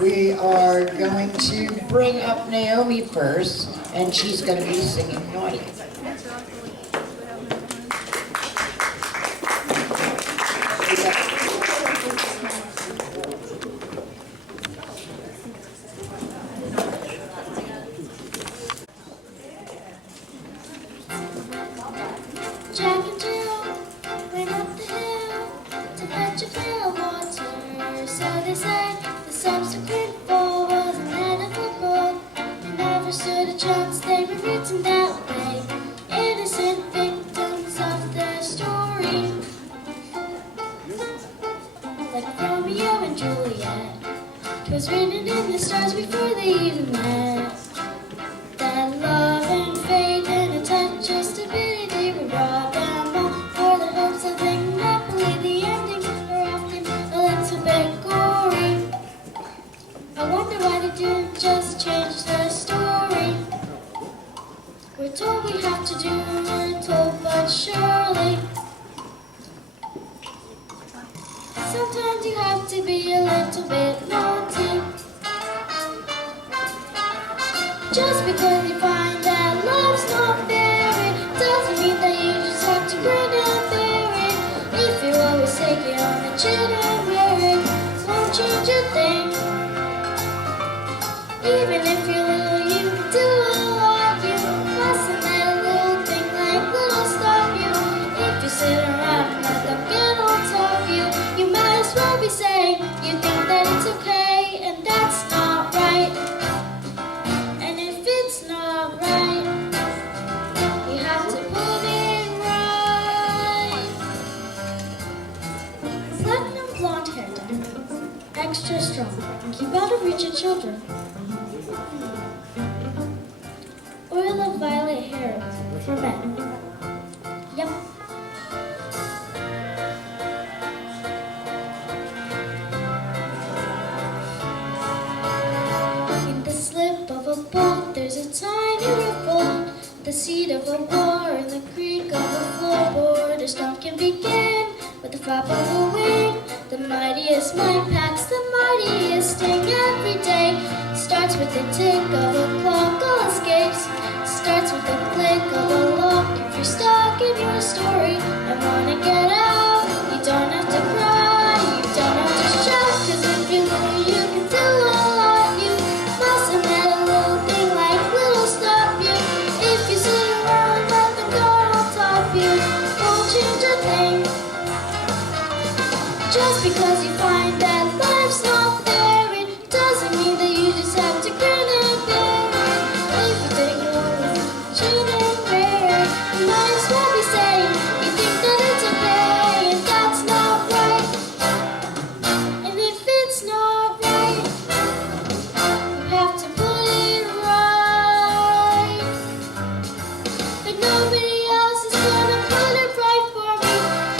We are going to bring up Naomi first, and she's going to be singing Naughty. Was written in the stars before they even met. That love and faith and a touch of stupidity would rob them all for the hopes of living happily. The endings are often a little bit gory. I wonder why they didn't just change the story. We're told we have to do what we're told, but surely sometimes you have to be a little bit naughty. Just because you find that love's not fair, it doesn't mean that you just have to grin and bear it. If you always take it on the chin and wear it, won't change a thing. Even if you're little, you can do a lot. You mustn't let a little thing like little stop you. If you sit around and let them get on top of you, you might as well be saying you think that it's okay, and that's not right. And if it's not right, you have to put it right. Platinum blonde hair dye, extra strong, keep out of reach of children. Oil of violet hair for men. Yep. Of a boat, there's a tiny ripple, the seed of a war, and the creak of a floorboard. A storm can begin with the flap of a wing. The mightiest mind packs the mightiest sting every day. Starts with the tick of a clock, all escapes. Starts with the click of a lock. If you're stuck in your story and wanna get out, you don't have to cry, you don't have to shout, 'cause if you know you can do a lot, you mustn't let a little thing like little stop you. If you sit around and let them go on top you, won't change a thing. Just because you find that life's not fair, it doesn't mean that you just have to grin and bear it. If you think you're always chin and wear it, you might as well be saying you think that it's okay, and that's not right. And if it's not right, you have to put it right. But nobody else is gonna put it right for me.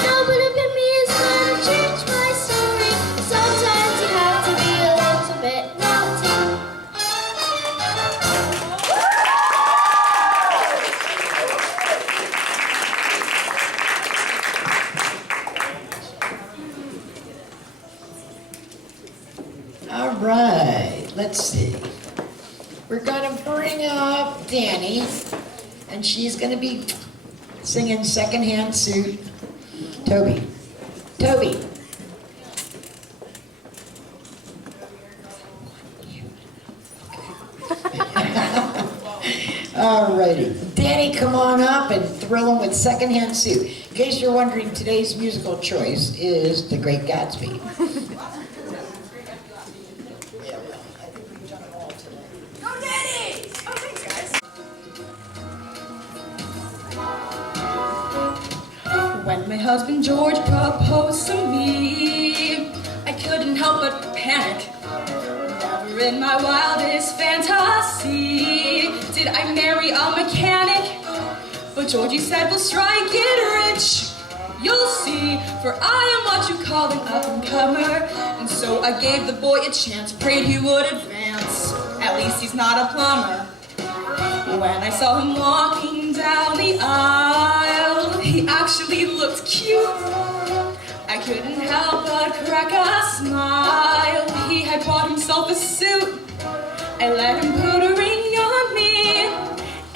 Nobody but me is gonna change my story. Sometimes you have to be a little bit naughty. All right, let's see. We're gonna bring up Dani, and she's gonna be singing Secondhand Suit. Toby. Alrighty. Dani, come on up and thrill them with Secondhand Suit. In case you're wondering, today's musical choice is The Great Gatsby. When my husband George proposed to me, I couldn't help but panic. Never in my wildest fantasy did I marry a mechanic. But Georgie said, we'll strike it rich, you'll see, for I am what you call an up-and-comer. And so I gave the boy a chance, prayed he would advance. At least he's not a plumber. When I saw him walking down the aisle, he actually looked cute. I couldn't help but crack a smile. He had bought himself a suit. I let him put a ring on me.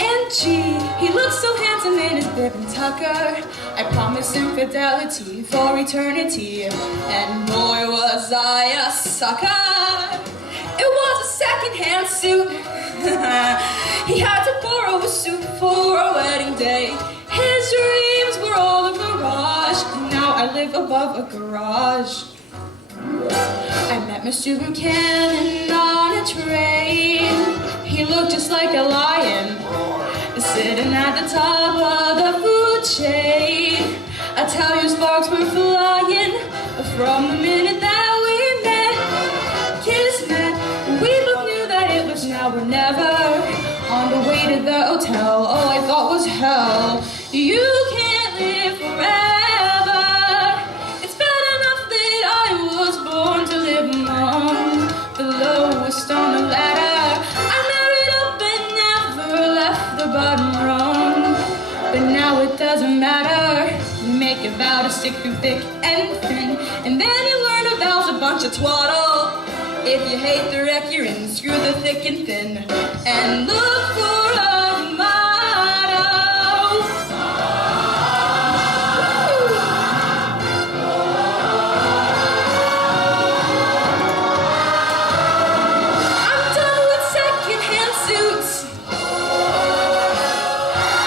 And gee, he looked so handsome in his bib and tucker. I promised him fidelity for eternity. And boy, was I a sucker. It was a second-hand suit. He had to borrow a suit for a wedding day. His dreams were all a mirage. Now I live above a garage. I met Mr. Buchanan on a train. He looked just like a lion, sitting at the top of the food chain. I tell you, sparks were flying from the minute that we met. Kismet, we both knew that it was now or never. On the way to the hotel, all I thought was hell. You can't live forever. It's bad enough that I was born to live among the lowest on the ladder. I married up and never left the bottom rung. But now it doesn't matter. You make a vow to stick through thick and thin, and then you learn a vow's a bunch of twaddle. If you hate the wreck you're in, screw the thick and thin, and look for a motto. I'm done with second-hand suits.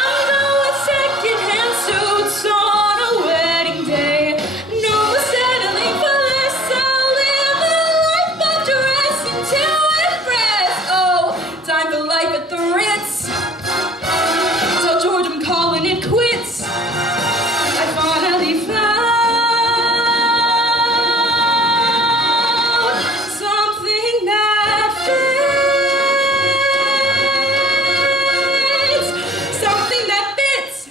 I'm done with second-hand suits on a wedding day. No more settling for less. I'll live a life of dress to impress. Oh, time for life at the Ritz. Tell George I'm calling it quits. I finally found something that fits. Something that fits.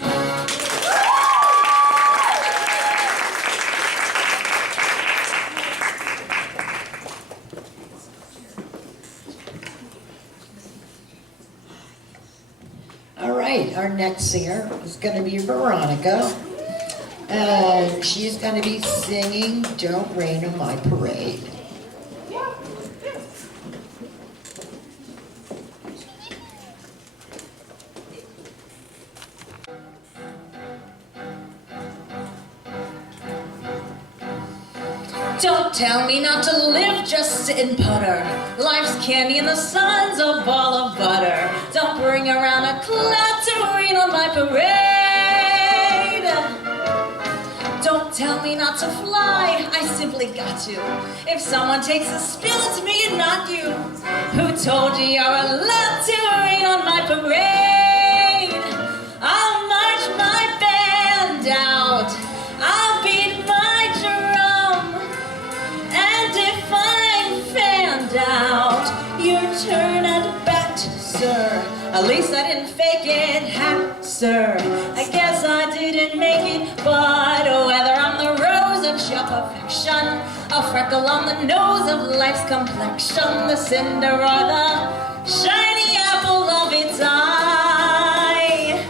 All right, our next singer is going to be Veronica. And she's going to be singing Don't Rain on My Parade. Don't tell me not to live, just sit and putter. Life's candy and the sun's a ball of butter. Don't bring around a cloud to rain on my parade. Don't tell me not to fly, I simply got to. If someone takes a spill, it's me and not you. Who told you you're allowed to rain on my parade? I'll march my band out. I'll beat my drum. And if I'm fanned out, your turn at bat, sir. At least I didn't fake it, ha, sir. I guess I didn't make it, but whether I'm the rose of your perfection, a freckle on the nose of life's complexion, the cinder or the shiny apple of its eye.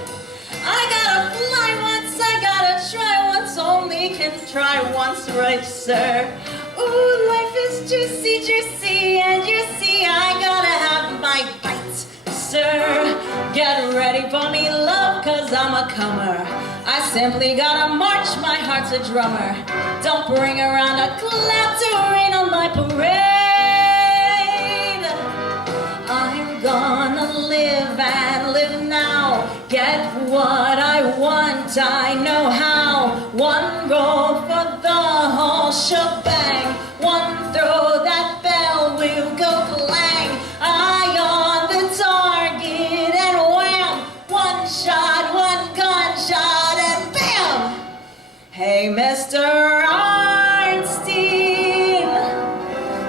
I gotta fly once, I gotta try once, only can try once, right, sir? Ooh, life is juicy, juicy, and you see I gotta have my bite, sir. Get ready for me, love, cause I'm a comer. I simply gotta march, my heart's a drummer. Don't bring around a cloud to rain on my parade. I'm gonna live and live now. Get what I want, I know how. One roll for the whole shebang. One throw, that bell will go clang. Eye on the target and wham. One shot, one gunshot and bam. Hey, Mr. Einstein,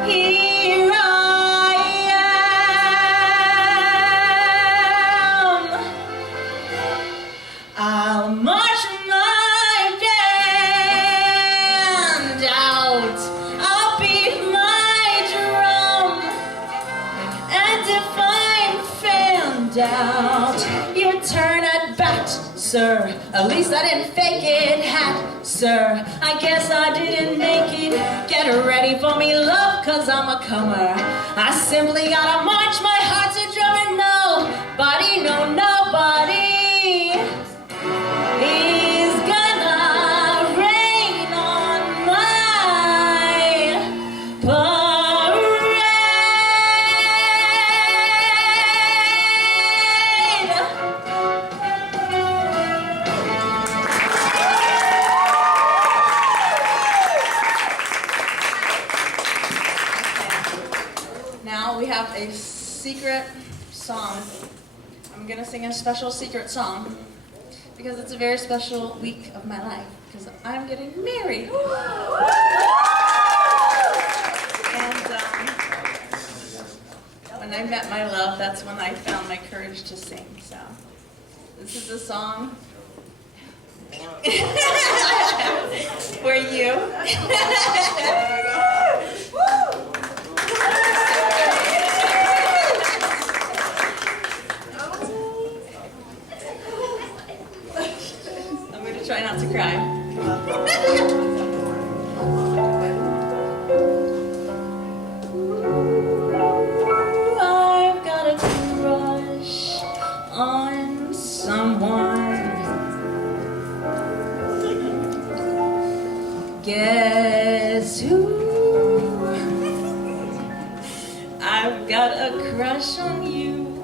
here I am. I'll march my band out. I'll beat my drum. And if I'm fanned out, your turn at bat, sir. At least I didn't fake it, hat, sir. sir. I guess I didn't make it. Get ready for me, love, cause I'm a comer. I simply gotta march, my heart's a drum, and nobody, no, nobody is gonna rain on my parade. Now we have a secret song. I'm gonna sing a special secret song because it's a very special week of my life because I'm getting married. And when I met my love, that's when I found my courage to sing. So this is a song for you. Try not to cry. I've got a crush on someone. Guess who? I've got a crush on you,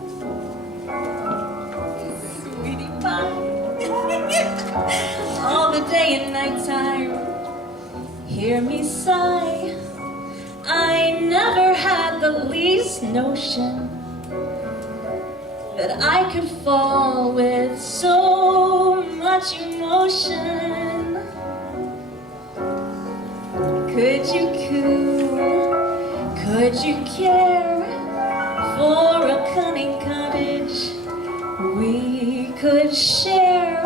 sweetie pie. All the day and night time, hear me sigh. I never had the least notion that I could fall with so much emotion. Could you coo? Could you care for a cunning cottage we could share?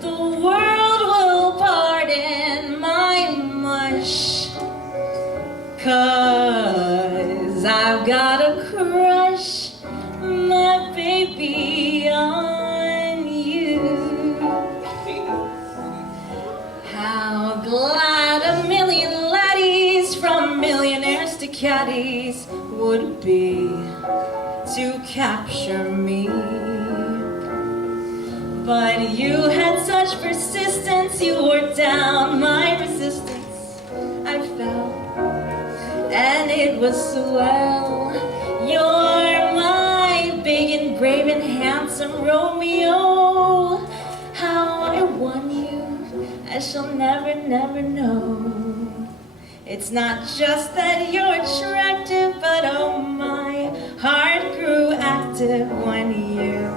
The world will pardon my mush, 'cause I've got a crush, my baby, on you. How glad a million laddies from millionaires to caddies would be to capture me. But you had such persistence, you wore down my resistance. I fell, and it was swell. You're my big and brave and handsome Romeo. How I won you, I shall never, never know. It's not just that you're attractive, but oh, my heart grew active when you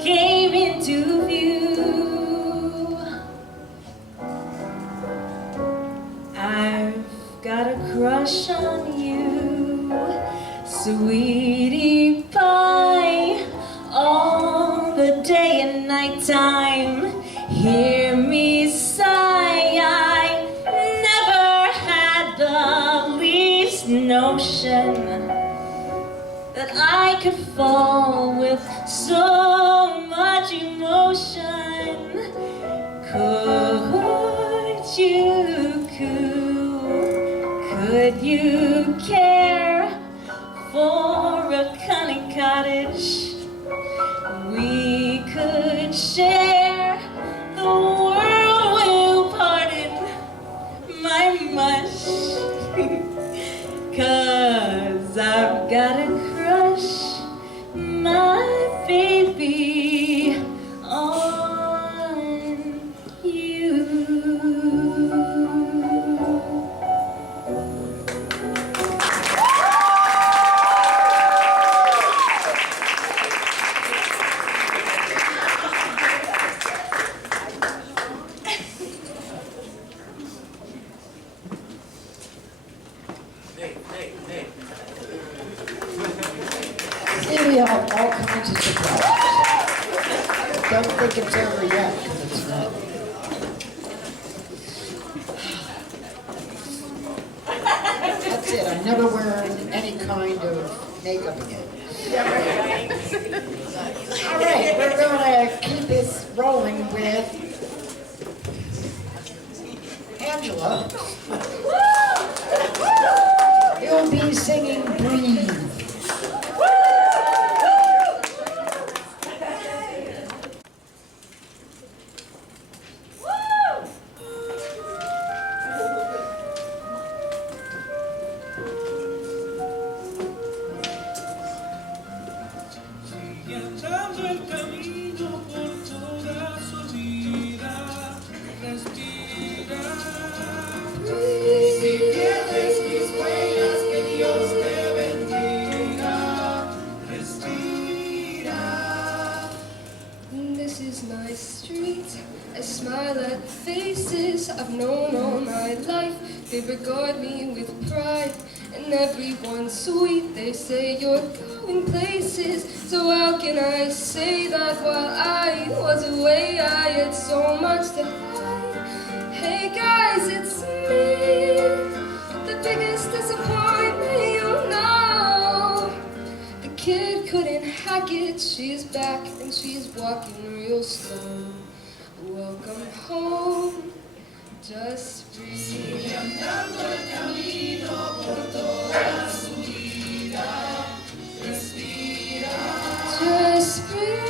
came into view. I've got a crush on you, sweetie pie. All the day and night time, hear me sigh. I never had the least notion that I could fall with so much emotion. Could you coo? Could you care for a cunning cottage we could share? The world will pardon my mush, 'cause I've got a crush, my baby, on you. See, we have all kinds of surprises. Don't think it's over yet, because it's not. That's it, I'm never wearing any kind of makeup again. All right, we're going to keep this rolling with Angela. You'll be singing Breathe. Andando el camino por toda su vida, respira. Si pierdes mis huellas, que Dios te bendiga, respira. This is my street. I smile at the faces I've known all my life. They regard me with pride, and everyone's sweet. They say you're going places. So how can I say that while I was away? I had so much to hide. Hey guys, it's me, the biggest disappointment, you know. The kid couldn't hack it. She's back and she's walking real slow. Welcome home, just breathe. Sigue andando el camino por toda su vida, respira. Just breathe.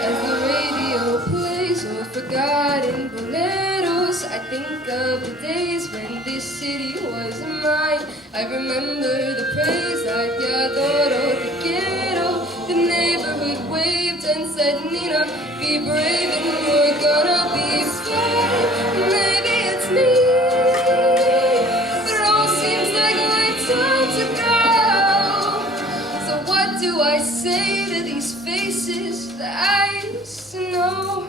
As the radio plays or forgotten boleros, I think of the days when this city was mine. I remember the praise I adoro te quiero. The neighborhood waved and said, Nina, be brave and we're gonna be fine. Maybe it's me. Do I say to these faces that I used to know?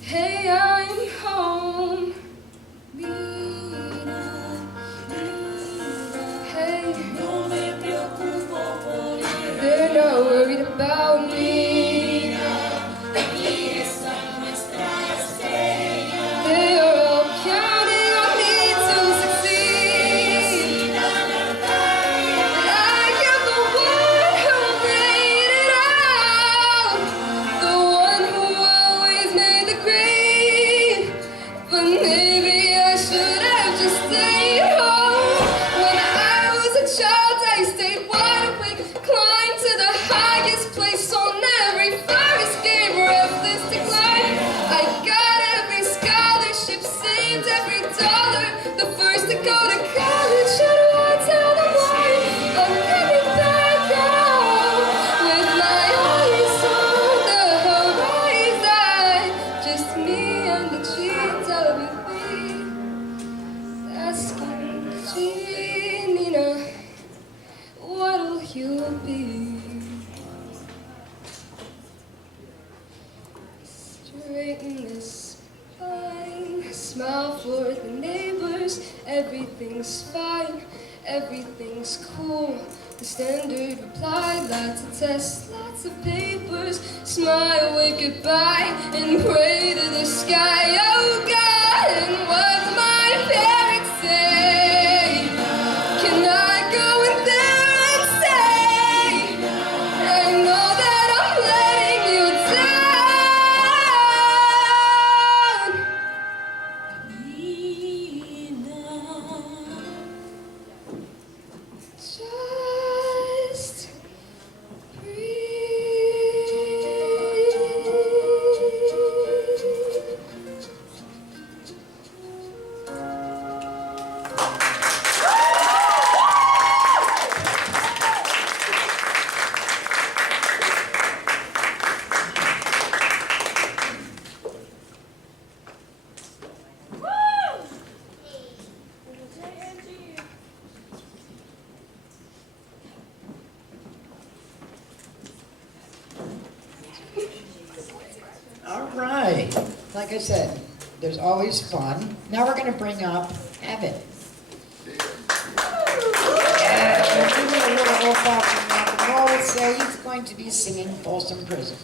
Hey, I'm home. Hey, they're not worried about me. They are all counting on me to succeed. I am the one who made it out, the one who always made the grade. But maybe I should have just stayed home. When I was a child, I stayed wide awake, climbed to the highest place on every forest game, restless decline. I got every scholarship, saved every dollar, the first to go to college. Should I tell them why I'm coming back now with my eyes on the horizon? Just me and the GWB asking Nina, what'll you be? Straighten this spine, smile for the neighbors. Everything's fine, everything's cool. The standard reply, lots of tests, lots of papers. Smile, wave goodbye, and pray to the sky. Oh God, and what my parents say? Can I go in there and say, I know that I'm letting you down? Just breathe. All right. Like I said, there's always fun. Now we're going to bring up Evan. And we're doing a little old-fashioned rock and roll, so he's going to be singing Folsom Prison.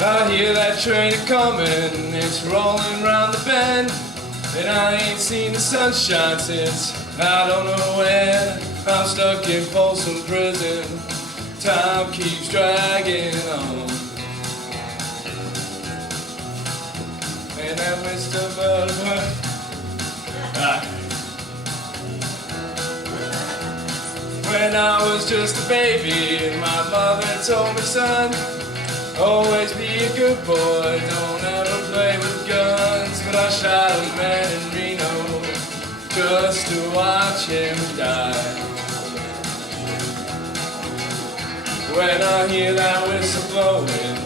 I hear that train a-comin', it's rolling round the bend, and I ain't seen the sunshine since I don't know when. I'm stuck in Folsom Prison. Time keeps dragging on. And that Mr. Butterfly. When I was just a baby, my mother told me, son, always be a good boy, don't ever play with guns. But I shot a man in Reno just to watch him die. When I hear that whistle blowing,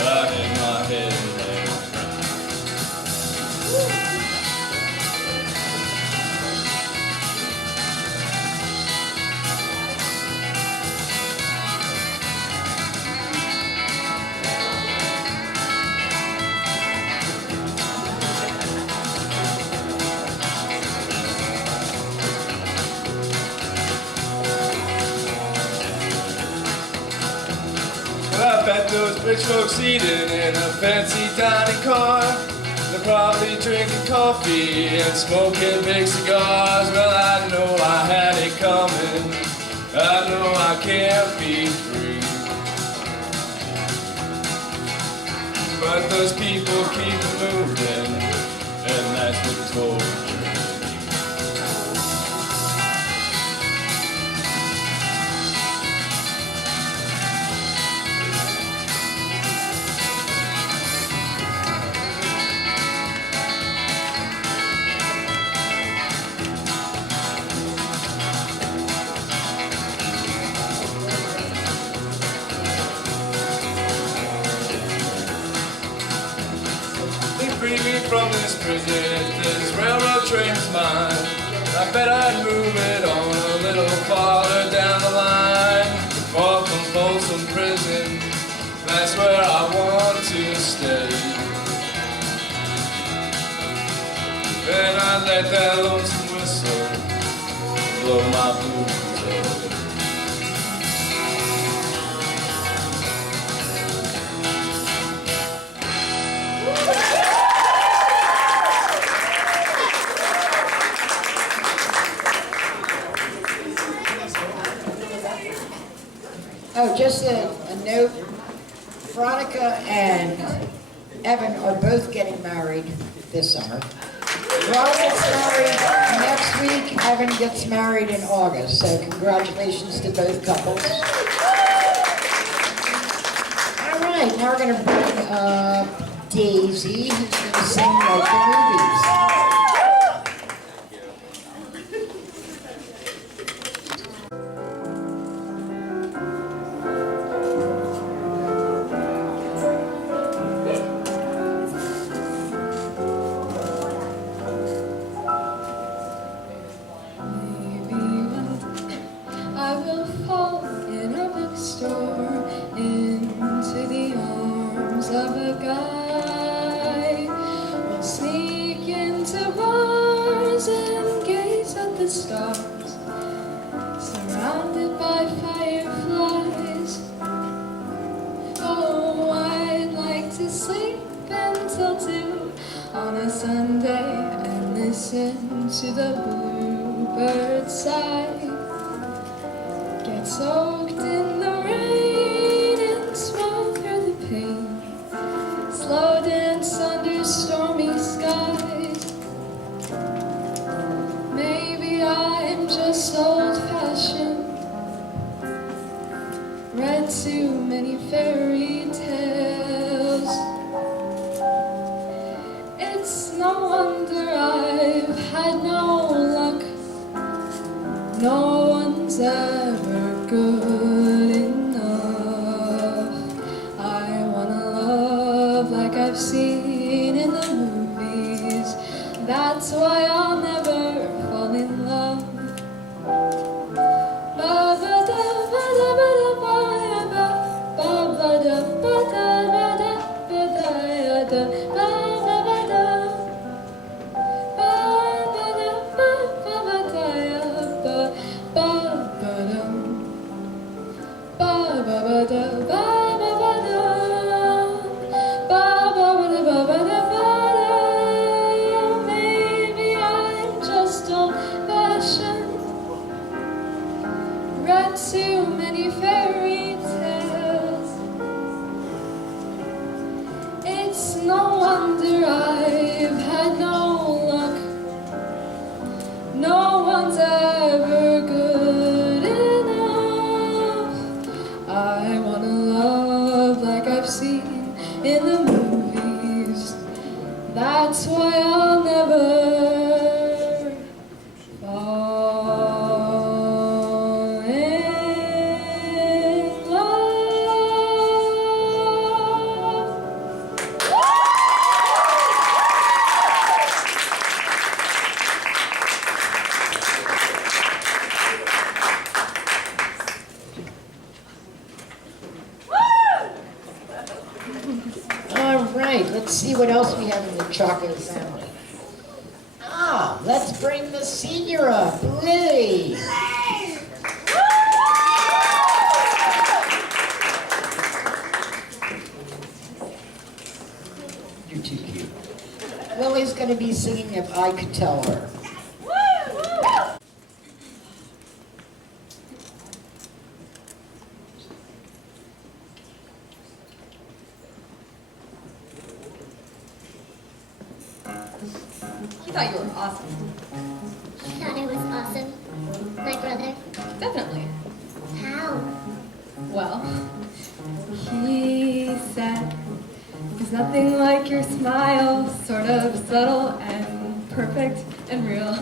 I hit my head and I bet those rich folks eating in a fancy dining car. They're probably drinking coffee and smoking big cigars. Well, I know I had it coming. I know I can't be free. But those people keep moving, and that's what torture. Free me from this prison, if this railroad train's mine, I bet I'd move it on a little farther down the line. Far from Folsom Prison, that's where I want to stay. Then I'd let that lonesome whistle blow my blues away. Oh, just a note, Veronica and Evan are both getting married this summer. Veronica gets married next week, Evan gets married in August, so congratulations to both couples. All right, now we're going to bring up Daisy, who's going to sing like the movies. Into the arms of a guy. We'll sneak into bars and gaze at the stars, surrounded by fireflies. Oh, I'd like to sleep until 2 on a Sunday and listen to the bluebird sigh. Get soaked in the rain and smile through the pain. Slow dance under stormy skies. Maybe I'm just old-fashioned, read too many fairy tales. It's no wonder I've had no luck. No one's ever good enough. I wanna love like I've seen in the movies. That's why I'll never fall in love. Maybe I no wonder I've had no luck. No one's ever good enough. I wanna love like I've seen in the movies. That's why I'll never fall in love. All right, let's see what else we have in the chocolate family. Let's bring the senior up, Lilly. You're too cute. Lily's going to be singing If I Could Tell Her. He thought you were awesome. I thought I was awesome. My brother. Definitely. How? Well, he said, there's nothing like your smile, sort of subtle and perfect and real.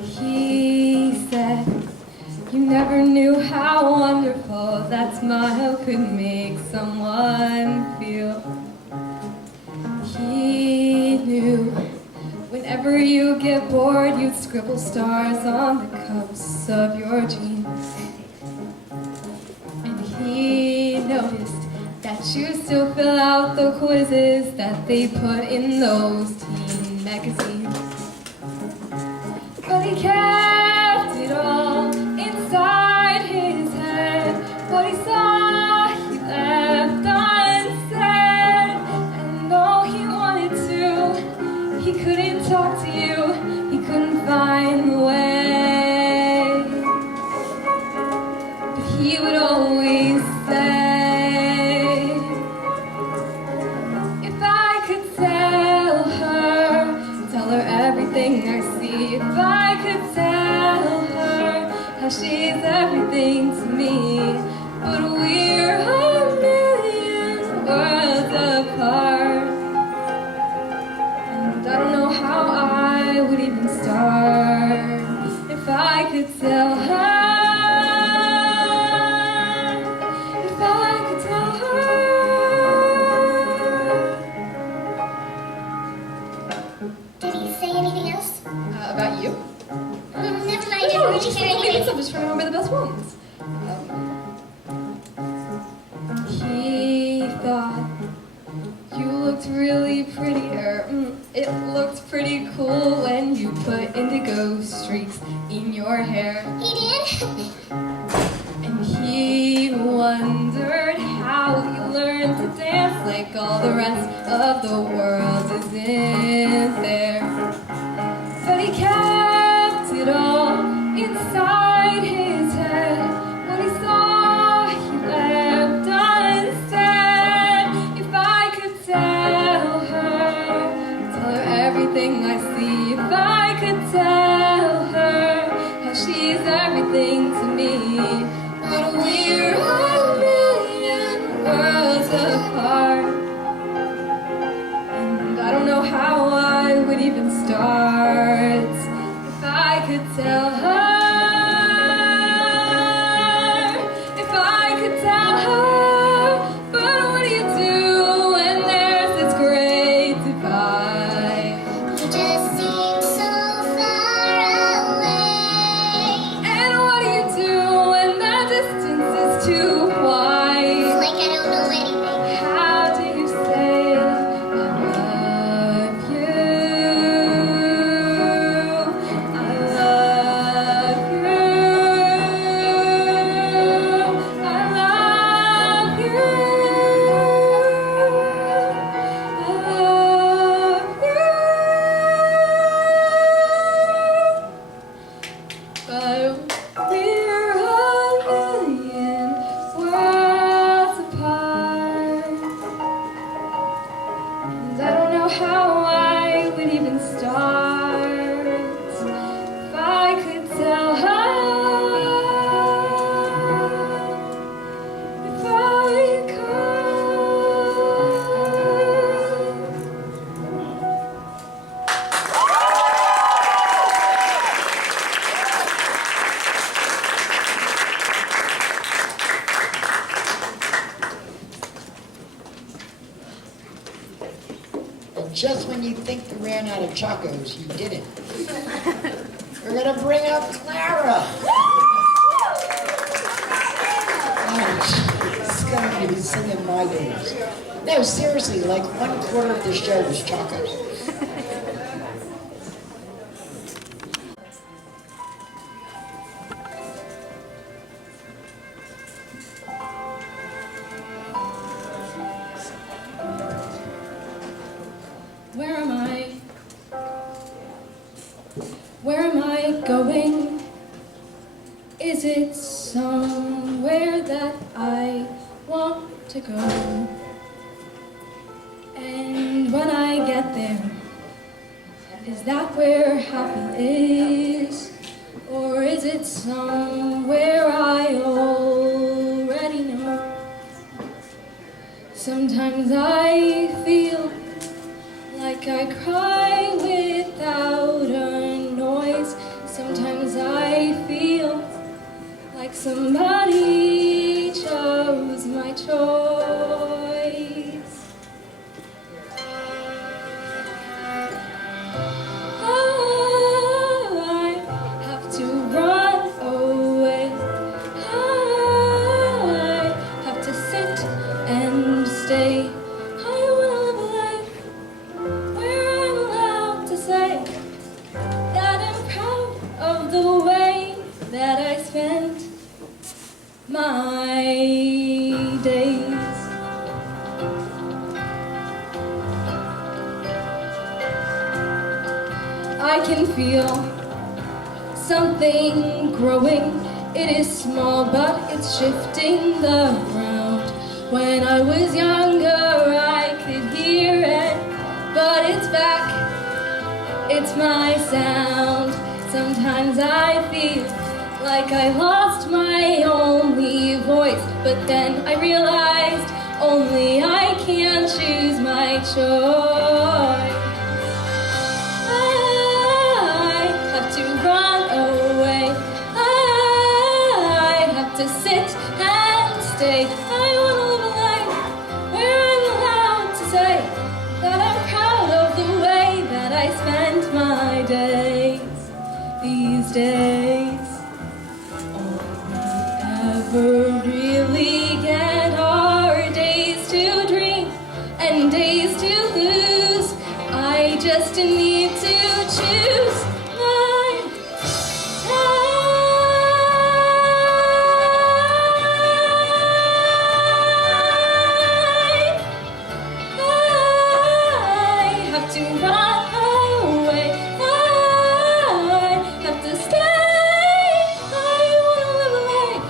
He said, you never knew how wonderful that smile could make someone feel. He knew whenever you get bored, you'd scribble stars on the cups of your jeans. And he noticed that you still fill out the quizzes that they put in those teen magazines. But he kept it all inside his head. What he saw, he left unsaid. And though he wanted to, he couldn't talk to you. He couldn't find the way. But he would always say, if I could tell her everything I see. If I could tell her how she's everything to me. But we're a million worlds apart. And I don't know how I would even start. If I could tell her. If I could tell her. Did he say anything else? About you? Never mind, I No, don't really just care leave anyway. it. I'm just trying to remember the best ones. He thought you looked really pretty, it looked pretty cool when you put indigo streaks in your hair. He did? And he wondered how you learned to dance like all the rest of the world isn't there. But he kept it all inside his head. What he saw, he left unsaid. If I could tell her everything I see. If I could tell her how she's everything to me. But we're a million worlds apart. And I don't know how I would even start. how I would even start. If I could tell her, if I could. And just when you think you ran out of chocos, you didn't. We're gonna bring up Clara. Oh, she's gonna be singing my blues. No, seriously, like 1/4 of the show was chocos. Where am I? Where am I going? Is it somewhere that I want to go? And when I get there, is that where happy is? Or is it somewhere I already know? Sometimes I feel like I cry without a noise. Sometimes I feel like somebody chose my choice. I have to run away. I have to sit and stay. I wanna live a life where I'm allowed to say that I'm proud of the way that I spent my days. I can feel something growing. It is small, but it's shifting the ground. When I was younger, I could hear it, but it's back. It's my sound. Sometimes I feel like I lost my only voice, but then I realized only I can choose my choice. I have to run away. I have to sit and stay. I want to live a life where I'm allowed to say that I'm proud of the way that I spent my days. These days, all we ever really get are days to dream and days to lose. I just need to choose my life. I have to run away. I have to stay. I want to live a life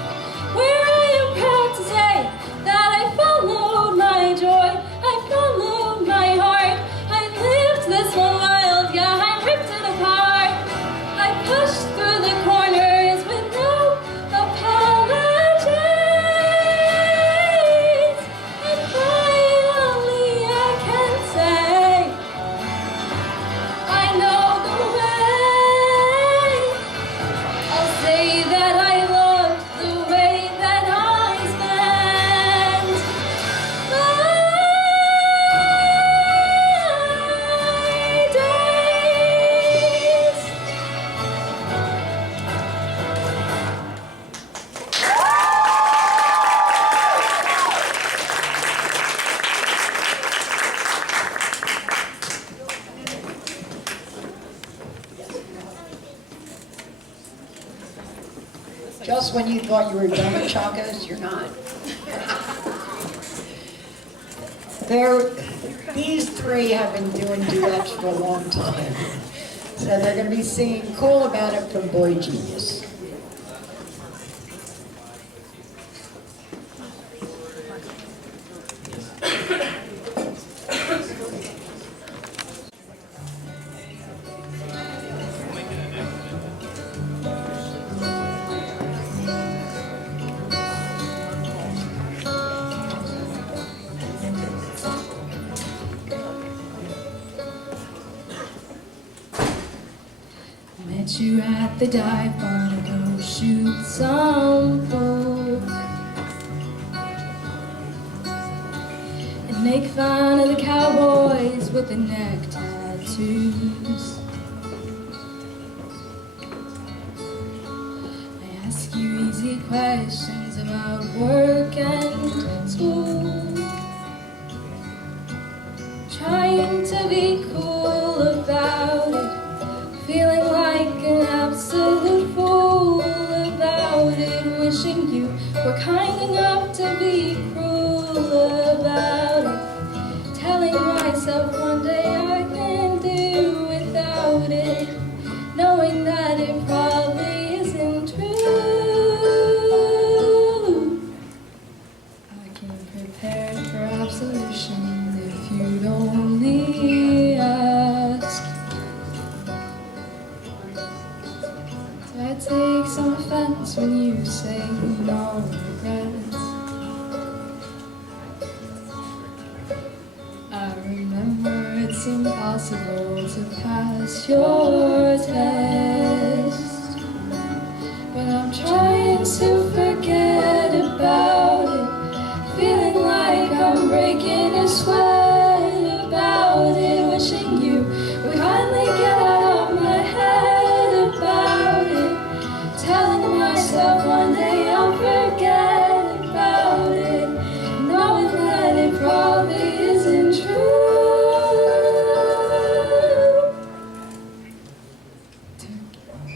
where I am proud to say that I followed my joy. I followed my heart. I lived this one wild, yeah, I ripped it apart. I pushed through the corners with no apologies. And finally I can say I know the way. I'll say that I loved the way that I spent my days. Just when you thought you were done with chocos, you're not. These three have been doing duets for a long time. So they're going to be singing Cool About It from Boy Genius. met you at the dive bar to go shoot some pool and make fun of the cowboys with the neck tattoos. I ask you easy questions about work and school, trying to be cool about it, feeling like an absolute fool about it, wishing you were kind enough to be cruel about it, telling myself one day I can do without it, knowing that it probably isn't true. I came prepared for absolution if you'd only ask. I take some offense when you say no regrets. I remember it's impossible to pass your test, but I'm trying to forget about it, feeling like I'm breaking a sweat about it, wishing you would kindly get out of my head about it, telling myself one day I'll forget about it, knowing that it probably isn't true.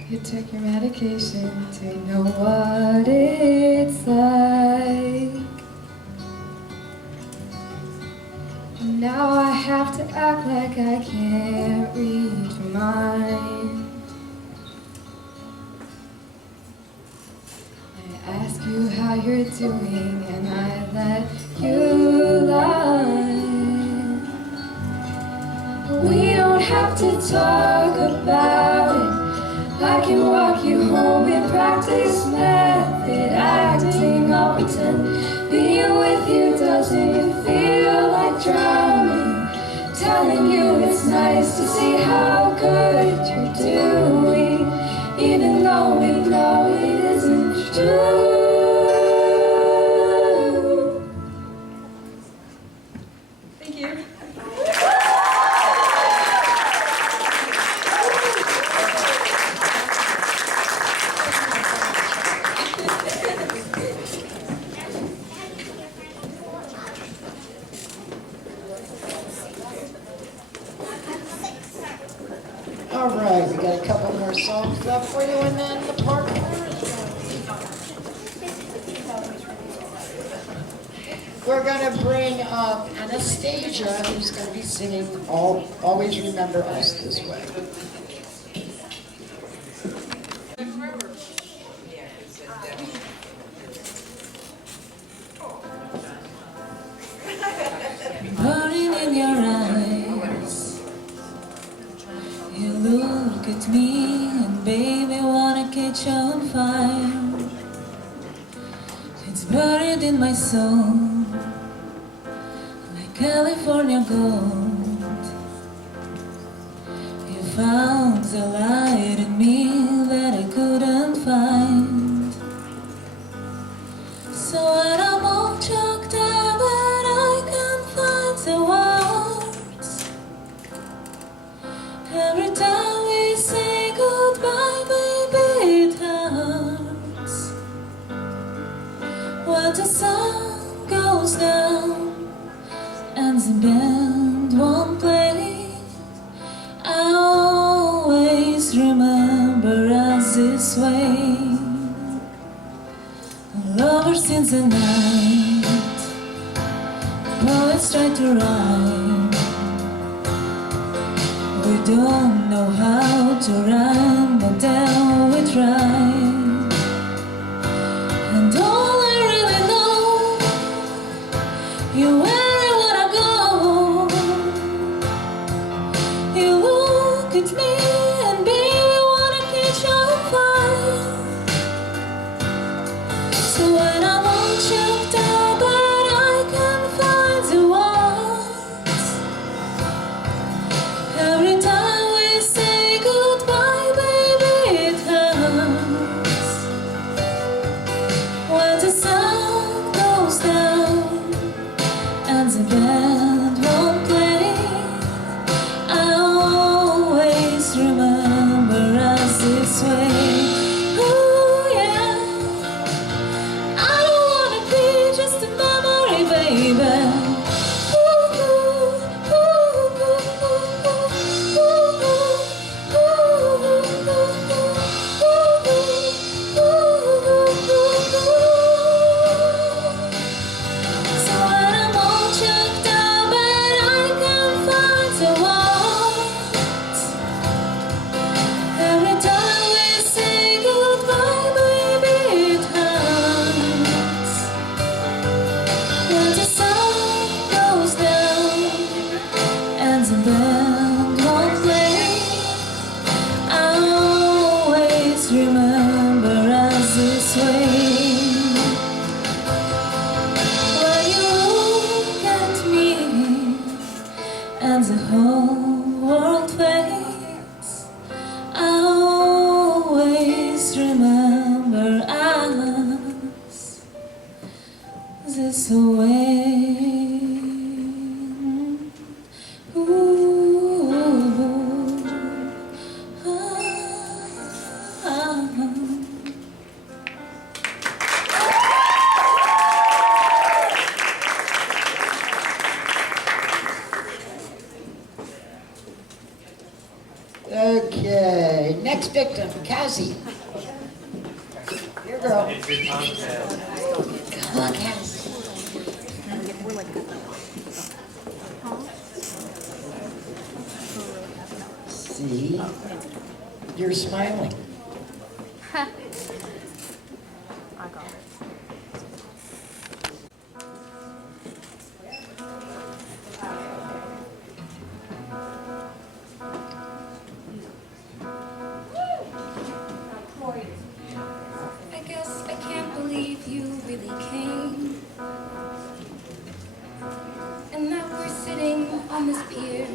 You took your medication to know what it's like. Now I have to act like I can't read your mind. I ask you how you're doing and I let you lie. We don't have to talk about it. I can walk you home and practice method acting. I'll pretend being with you doesn't feel like drowning, telling you it's nice to see how good you're doing, even though we know it isn't true. Thank you. All right, we got a couple more songs left for you and then the park. We're going to bring up Ansitasiia, who's going to be singing Always Remember Us This Way. Burning in your eyes, you look at me and baby wanna catch on fire. It's buried in my soul like California gold. You found the light in me that I couldn't find. So when I'm all choked up and I can't find the words, every time we say goodbye, baby, it hurts. When the sun goes down and the band won't play, I always remember us this way. Lovers in the night, poets try to rhyme. We don't know how to rhyme, but then we try. And all I really know, you where I wanna go. You look at me and baby wanna catch on fire. So when I'm all choked up but I can't find the words, every time we say goodbye, baby, as the whole world fades, I always remember us this way. Ooh, ah, ah. Okay, next victim, Kaz. Your girl. Come on, Kaz. See? You're smiling. I guess I can't believe you really came. And now we're sitting on this pier.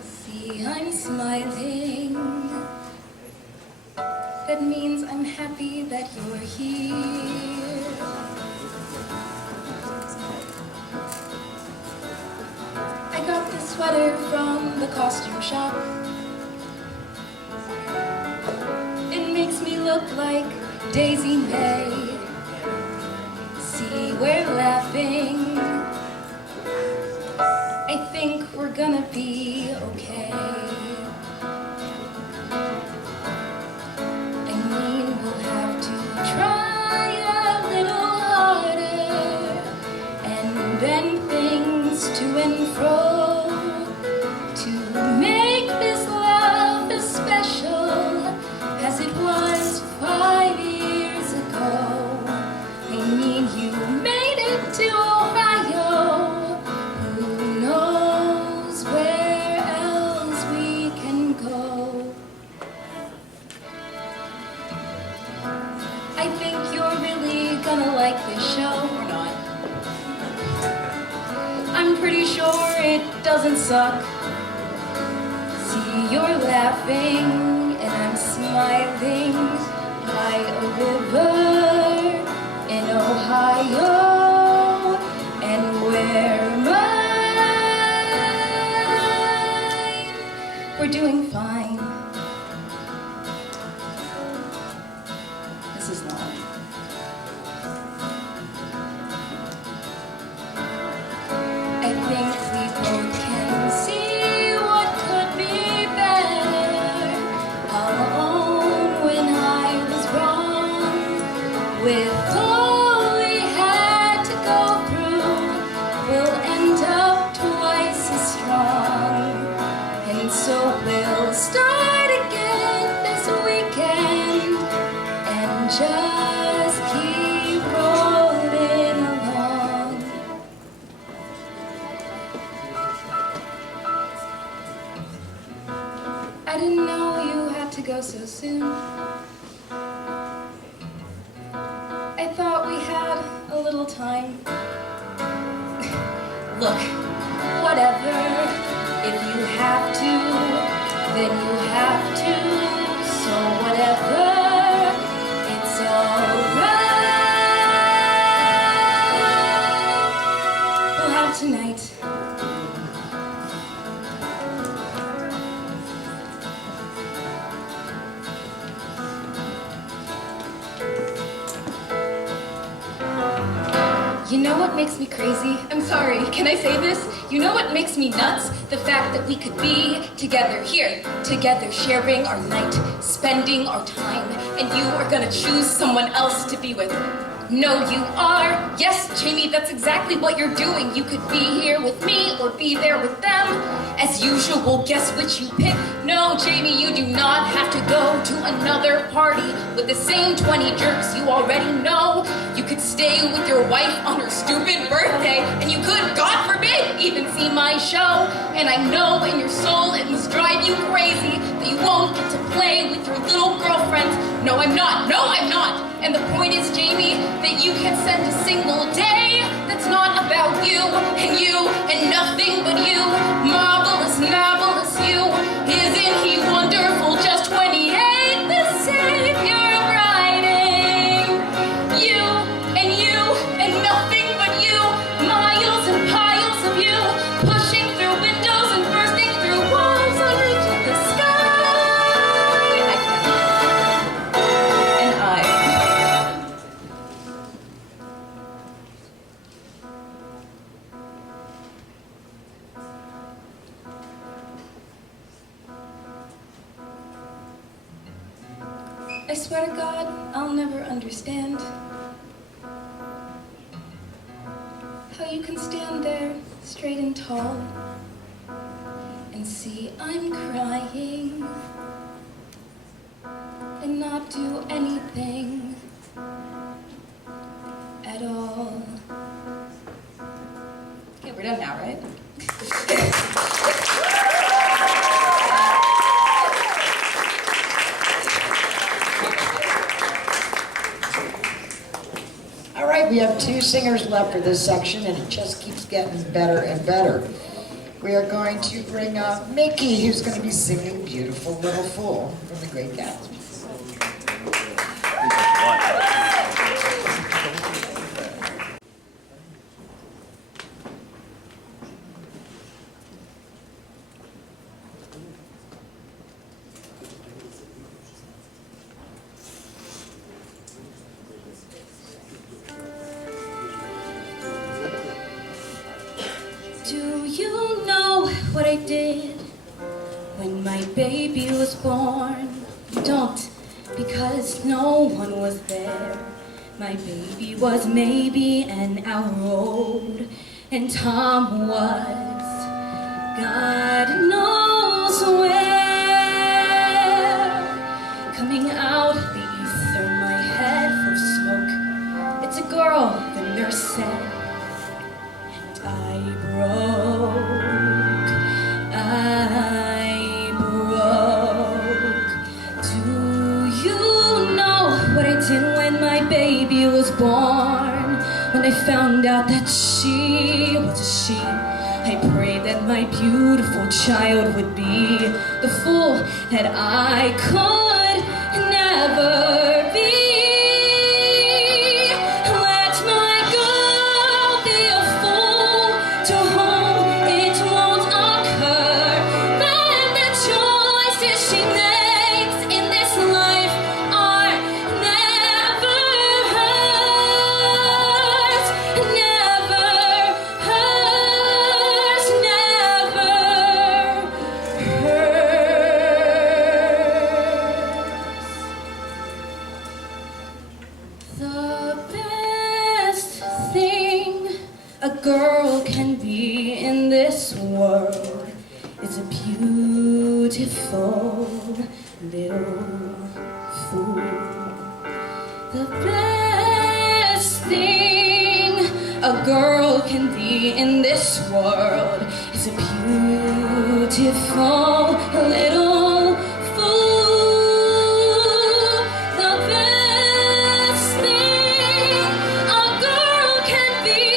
See, I'm smiling. That means I'm happy that you're here. I got this sweater from the costume shop. It makes me look like Daisy May. See, we're laughing. I think we're gonna be okay. I mean, we'll have to try a little harder and bend things to and fro to make this love as special as it was 5 years ago. I mean, you made it to Ohio. Who knows where else we can go? I think you're really gonna like this show, or not? I'm pretty sure it doesn't suck. See, you're laughing and I'm smiling by a river in Ohio, and where am I? We're doing fine. This is long. I think we both can see what could be better. Alone when I was wrong, with all we had to go through, we'll end up twice as strong. And so we'll start again this weekend and just keep rolling along. I didn't know you had to go so soon. I thought we had a little time. Look, whatever. If you have to, then you have to. So whatever, it's alright. We'll have tonight. You know what makes me crazy? I'm sorry, can I say this? You know what makes me nuts? The fact that we could be together here, together sharing our night, spending our time, and you are gonna choose someone else to be with. No, you are. Yes, Jamie, that's exactly what you're doing. You could be here with me or be there with them. As usual, guess which you pick? No, Jamie, you do not have to go to another party with the same 20 jerks you already know. You could stay with your wife on her stupid birthday, and you could, God forbid, even see my show. And I know in your soul it must drive you crazy that you won't get to play with your little girlfriends. No, I'm not. No, I'm not. And the point is, Jamie, that you can spend a single day that's not about you and nothing but you. I swear to God, I'll never understand how you can stand there straight and tall and see I'm crying and not do anything at all. Okay, we're done now, right? All right, we have 2 singers left for this section, and it just keeps getting better and better. We are going to bring up Mickie, who's going to be singing Beautiful Little Fool from the Great Gatsby. Do you know what I did when my baby was born? You don't, because no one was there. My baby was maybe an hour old, and Tom was, God knows where. Coming out of the ether, my head full of smoke. It's a girl, the nurse said. I broke. Do you know what I did when my baby was born? When I found out that she was a she, I prayed that my beautiful child would be the fool that I could never be. Beautiful little fool. The best thing a girl can be in this world is a beautiful little fool. The best thing a girl can be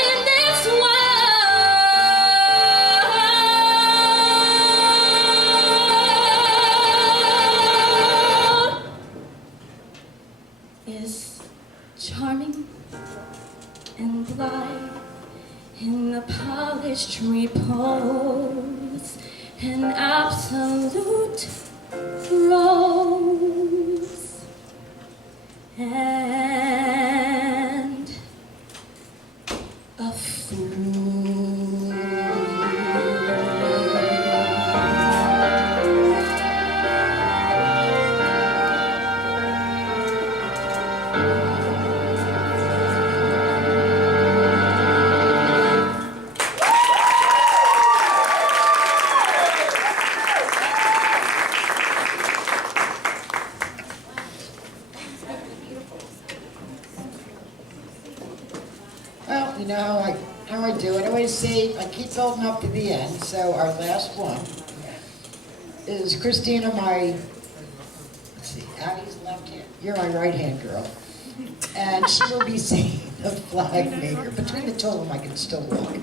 in this world is charming and blithe in the polished repose, an absolute rose, and a fool. Well, you know how I do it. I always say I keep building up to the end. So our last one is Cristina, let's see, Abby's left hand. You're my right hand girl. And she will be singing the flag maker. Between the two of them, I can still walk.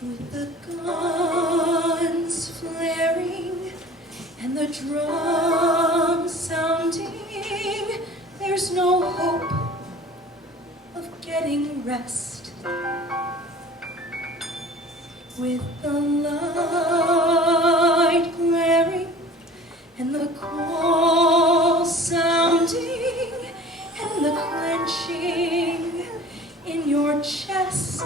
With the guns flaring and the drums sounding, there's no hope of getting rest. with the light glaring and the call sounding and the clenching in your chest.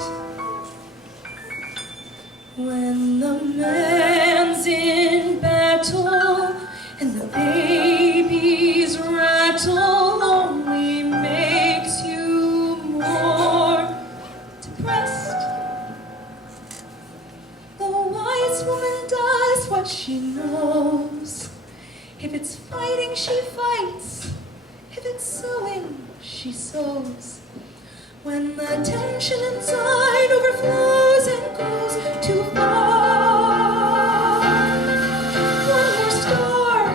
When the man's in battle and the baby's rattle only makes you more depressed. The wise woman does what she knows. If it's fighting, she fights. If it's sewing, she sews. When the tension inside overflows and goes too far. One more star,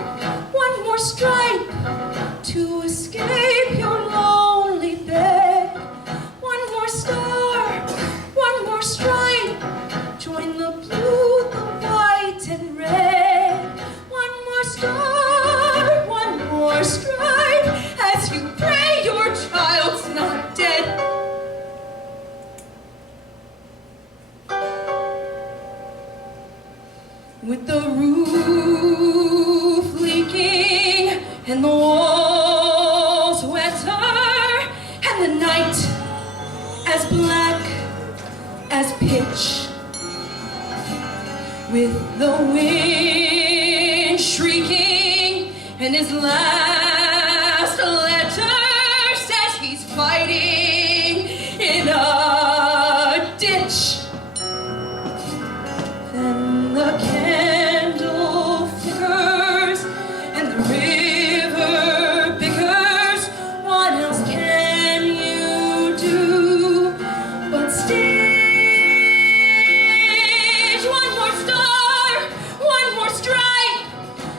one more stripe to escape your lonely bed. One more star, one more stripe. Join the blue, the white, and red. One more star, one more stripe as you pray your child's not dead. With the roof leaking and the walls wetter and the night as black as pitch, with the wind shrieking and his last letter says he's fighting in a ditch. Then the candle flickers and the river bickers. What else can you do but stitch one more star, one more stripe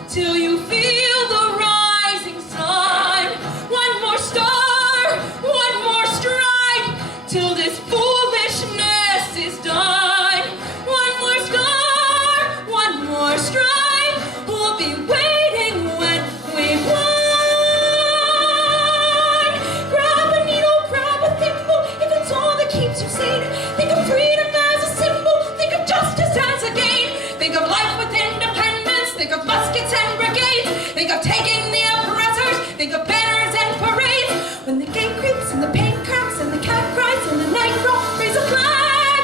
till you feel the rising sun. One more star, one more stripe till this foolishness is done. One more star, one more stripe, we'll be waiting when we won. Grab a needle, grab a thimble, if it's all that keeps you sane. Think of freedom as a symbol, think of justice as a gain. Think of life with independence, think of muskets and brigades. Think of taking the oppressors, think of banners and parades. When the gate creaks and the paint cracks and the cat cries and the night rolls, raise a flag,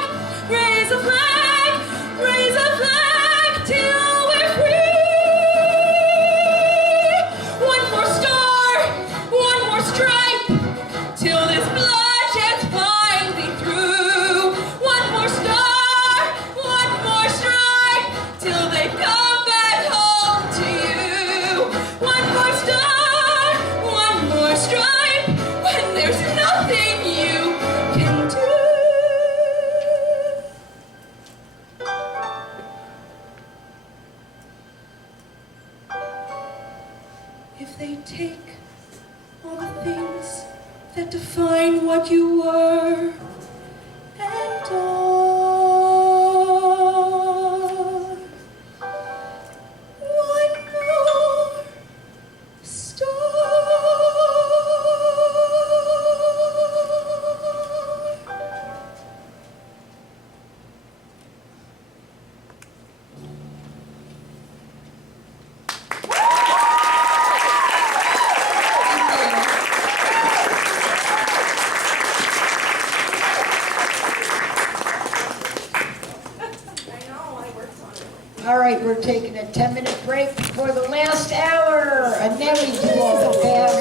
raise a flag, raise a flag till we're free. One more star, one more stripe, till this bloodshed's finally through. One more star, one more stripe, till they come back home to you. One more star, one more stripe, when there's nothing you can do. If they take all the things that define what you were and are, one more star. All right, we're taking a 10-minute break before the last hour, and then we do all the bad